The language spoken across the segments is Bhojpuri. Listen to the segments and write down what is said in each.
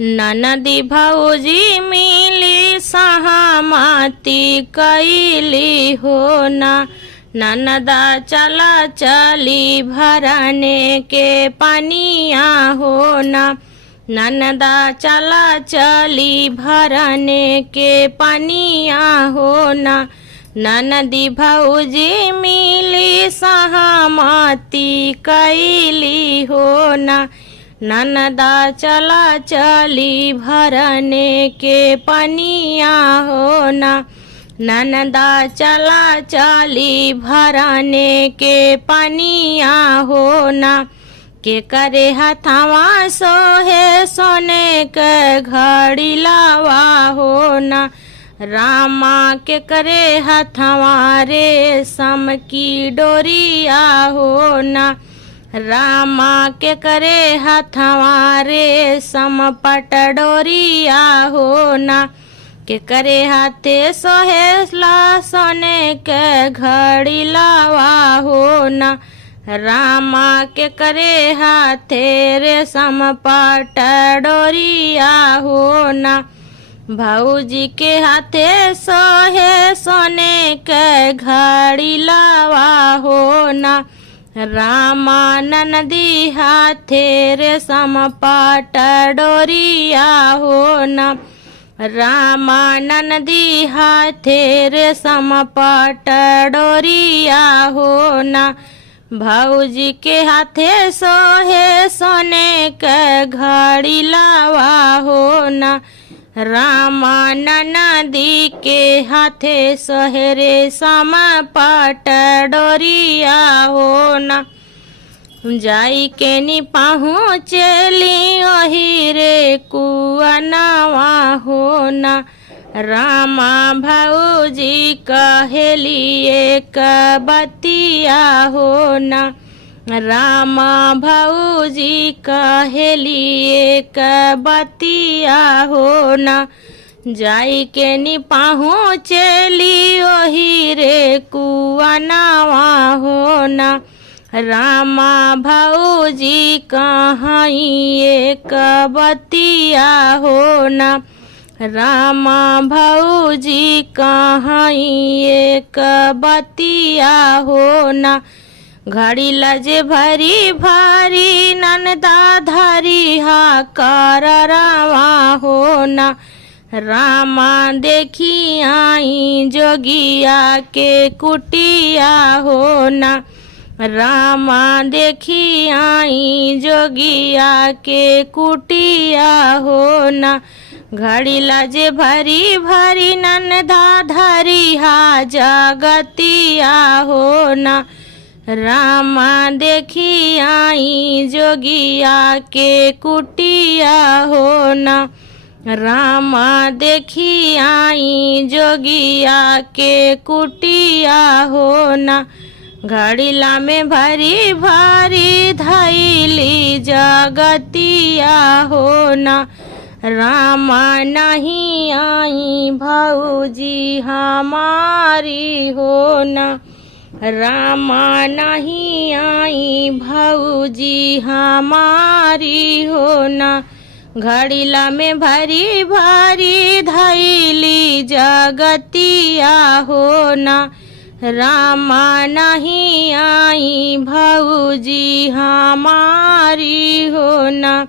ननदी भौजी मिली सहमति कैली हो ना। ननदा चला चली भरने के पनिया हो ना। ननदा चला चली भरने के पनिया हो ना। ननदी भौजी मिली सहमति कैली हो ना। ननदा चला चली भरने के पनिया हो ना। ननदा चला चली भरने के पनिया हो ना। के करे हथवा सोहे सोने के घड़ी लावा हो ना। रामा के करे हथवा रेशम की डोरिया हो ना। रामा के करे हथवा रेशम पटडोरिया हो ना। के करे हाथे सोहेला सोने के घड़ी लावा हो ना। रामा के करे हाथे रेशम पटडोरिया हो ना। भौजी के हाथे सोहे सोने के घड़ी लावा हो ना। रामा ननदी हाथे रेशम पटडोरिया हो ना। रामा ननदी हाथे रेशम पटडोरिया हो ना। भौजी के हाथे सोहे सोने के घड़ी लावा हो ना। रामा ननदी के हाथे सोहे रेशम पटडोरिया हो ना। जाई के नी पहुँचली ओही रे कुआनवा हो ना। रामा भौजी कहेली एक बतिया हो ना। रामा भौजी कहेली एक बतिया हो ना। जाई के नी पहुँचली ओही रे कुआनवा हो ना। रामा भौजी कहीं एक बतिया हो ना। रामा भौजी कहीं एक बतिया हो ना। घड़ी लजे भरी भारी ननदा धरी हा करवा हो ना। रामा देखी आई जोगिया के कुटिया हो ना। रामा देखी आई जोगिया के कुटिया हो ना। घड़ी लजे भरी भरी ननदा धरी हा जगतिया हो ना। रामा देखी आई जोगिया के कुटिया हो ना। रामा देखी आई जोगिया के कुटिया हो ना। घड़ीला में भरी भारी धैली जगतिया हो ना। रामा नहीं आई भौजी हमारी हो ना। रामा नहीं आई भौजी हमारी हो ना। घड़ीला में भरी भारी धैली जगतिया हो ना। रामा नहीं आई भौजी हमारी हो ना।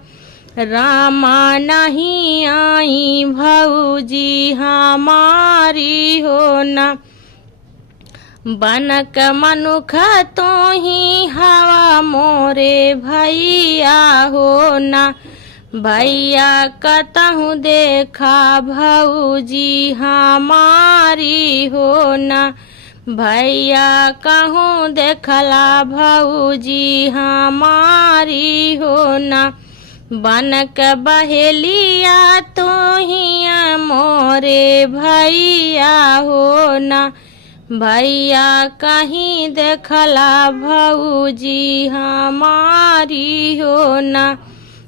रामा नहीं आई भौजी हमारी हो ना। बनक मनुख तो ही हवा मोरे भैया हो ना। भैया कतहु देखा भौजी हमारी हो ना। भैया कहूँ देखला भौजी हमारी हो ना। बनक बहेलिया तो ही मोरे भैया हो ना। भैया कहीं देखला भौजी हमारी हो ना।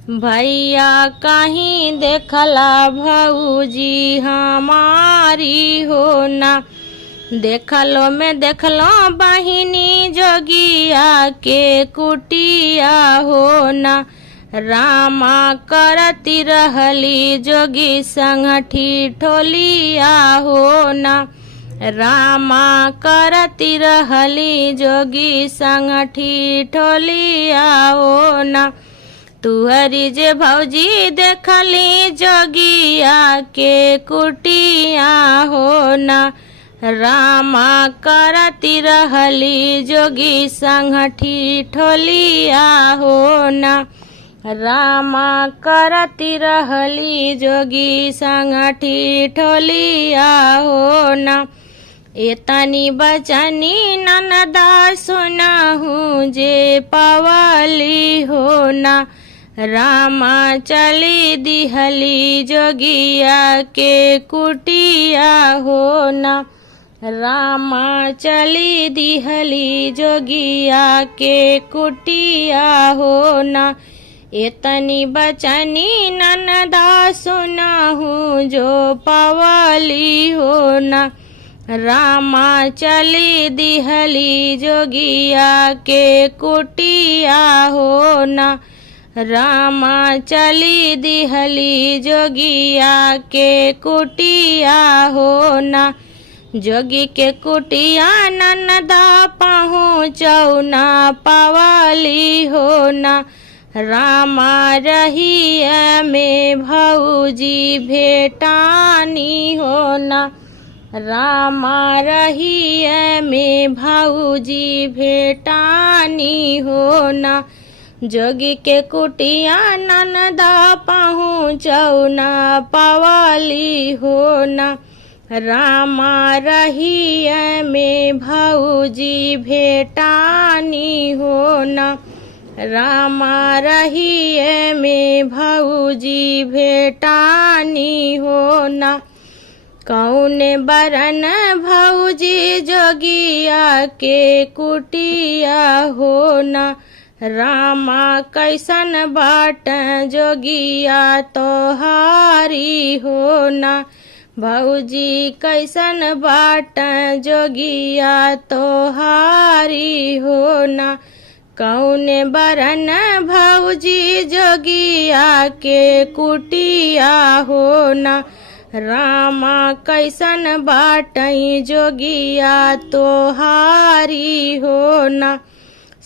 भैया कहीं देखला भौजी हमारी हो ना। देखलो में देखलो बहिनी जोगिया के कुटिया हो ना। रामा करती रहली जोगी संगठी ठोलिया हो ना। रामा करती रहली जोगी संगठी ठोलिया हो ना। तुहरी जे भौजी देखली जोगिया के कुटिया हो ना। रामा करती रहली जोगी संगठी ठोलिया हो ना। रामा करती रहली जोगी संगठी ठोलिया हो ना। एतनी बचनी ननदा सुनहु जे पवली हो ना। रामा चली दिहली जोगिया के कुटिया हो ना। रामा चली दिहली जोगिया के कुटिया हो ना। एतनी बचनी ननदा सुनहु जो पवली हो ना। रामा चली दिहली जोगिया के कुटिया हो ना। रामा चली दिहली जोगिया के कुटिया हो ना। जोगी के कुटिया ननदा पहुँचौ ना पवली हो ना। रामा रहिया में भौजी भेटानी हो ना। रामा रहिया में भौजी भेटानी हो ना। जोगी के कुटिया ननदा पहुँचौ ना पवली हो ना। रामा रहिया में भौजी भेटानी हो ना। रामा रहिया में भौजी भेटानी हो ना। कौने बरन भौजी जोगिया के कुटिया हो ना। रामा कैसन बाट जोगिया तोहारी हो ना। भौजी कैसन बाट जोगिया तोहारी हो ना। कौने बरन भौजी जोगिया के कुटिया हो ना। रामा कैसन बाटई जोगिया तोहारी हो ना।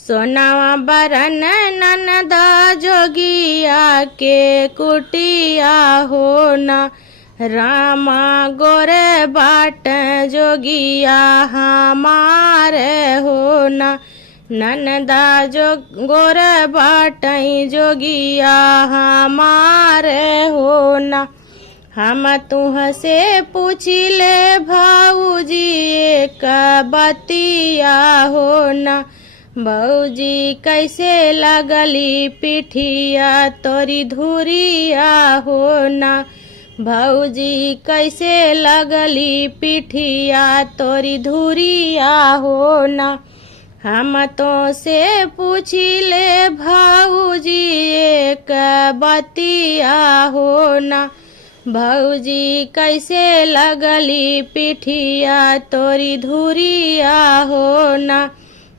सोनावा बरन ननदा जोगिया के कुटिया हो ना। रामा गोरे बाट जोगिया हमारे हो ना। ननदा जो गोरे बाटई जोगिया हमारे हो ना। हम तुह से पूछिले भौजी एक बतिया हो ना। भौजी कैसे लगली पिठिया तोरी धुरिया हो ना। भौजी कैसे लगली पिठिया तोरी धुरिया हो ना। हम तो से पूछिले भौजी एक बतिया हो ना। भौजी कैसे लगली पिठिया तोरी धुरिया हो ना।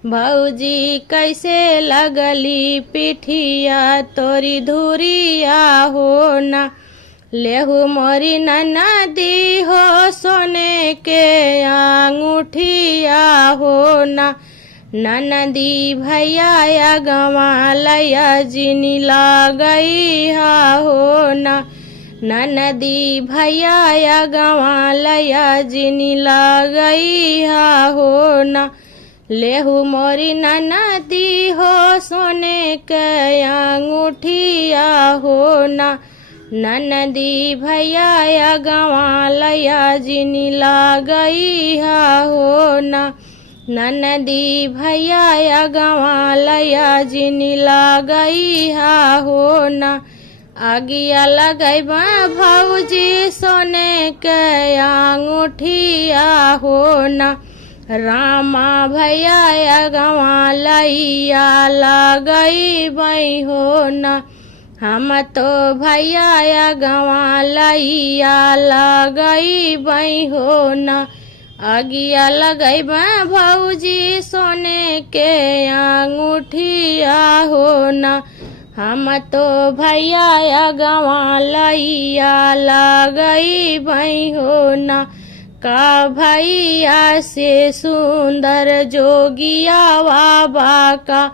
भौजी कैसे लगली पिठिया तोरी धुरिया हो ना। लेहु मोरी ननदी हो सोने के अंगूठिया हो ना। ननदी भैया गवा लया जिनी लगई हो ना। ननदी भैया गवा लया जिनी लगई हो ना। लेहु मोरी ननदी हो सोने के अंगूठिया हो ना। ननदी भैया गवा लया जिनी लगई हो ना। ननदी भैया गवा लया जिनी लगई हो ना। आगिया लगैबा भौजी सोने के अंगूठिया हो ना। रामा भैया गवा लैया लगैबै हो ना। हम तो भैया गवा लैया लगैबै हो ना। आगिया लगैबा भौजी सोने के अंगूठिया हो ना। हम तो भैया गवा लैया लगई भई हो ना। का भैया से सुंदर जोगिया बाबा का,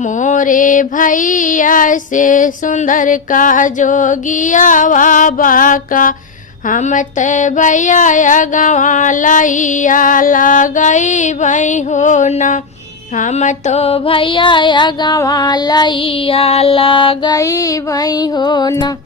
मोरे भैया से सुंदर का जोगिया बाबा का। हम ते भैया गवा लैया लगई भई हो ना। हम तो भैया गवा लैया लगई भई हो ना।